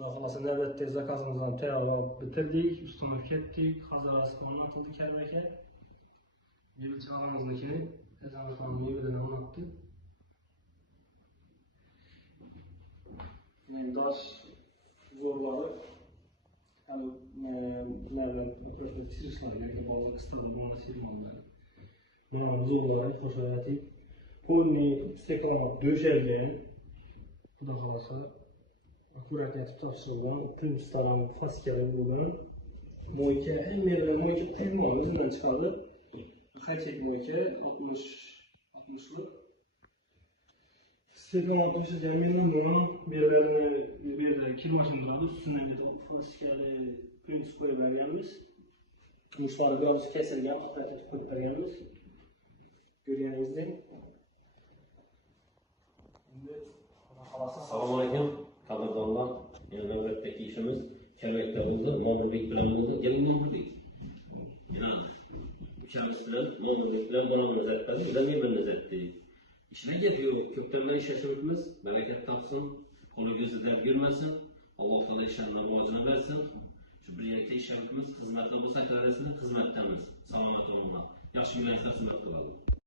Xudo xolasa navbatda zakazimizni ham tayyorlab bitirdik, ustuna ketdik. Hozir asbobni qildik Karim aka. Mebelchilarimizniki Azamxon mebelini o'rnatdi. Men dash zo'rlari hali ulardan prototiп chizishlarga yoki ba'zi qisqalar bo'lmasligini mana zo'rlari qo'shiladi. Polni steklonlar döşelgen. Xudo xolasa akkurat etib topshirilgan, plyuslardan faskali bo'lgan. Moyka, mebel moyka qaymoq o'zidan chiqadi. Qaychak moyka 60lik. Steklon qo'shilgan mendan buni berlarini bu yerda kirmashindiradi, ustidan bitta faskali plyus qo'yib berganmiz. Mushlari biroz kesilgan, akkurat etib qo'yib berganmiz. Ko'rganingizdek. Assalomu alaykum, qadrdonlar. Navbatdagi ishimiz Kamakda bo'ldi. Mo'minbek bilan bo'ldi. Keling Mo'minbek. Mana uchamiz bilan Mo'minbek bilan bolamiz aytdi, ular mebelni aytdi. Ishga gap yo'q, ko'pdan beri ishlashimiz, barakat topsin, qo'lingiz deb yurmasin. Alloh taolo ishlarni rivojini bersin. Shu birgalikda ishlayapmiz, xizmatda bo'lsak, xizmatdamiz. Salomat bo'linglar. Yaxshi kunlar xizmat qilamiz.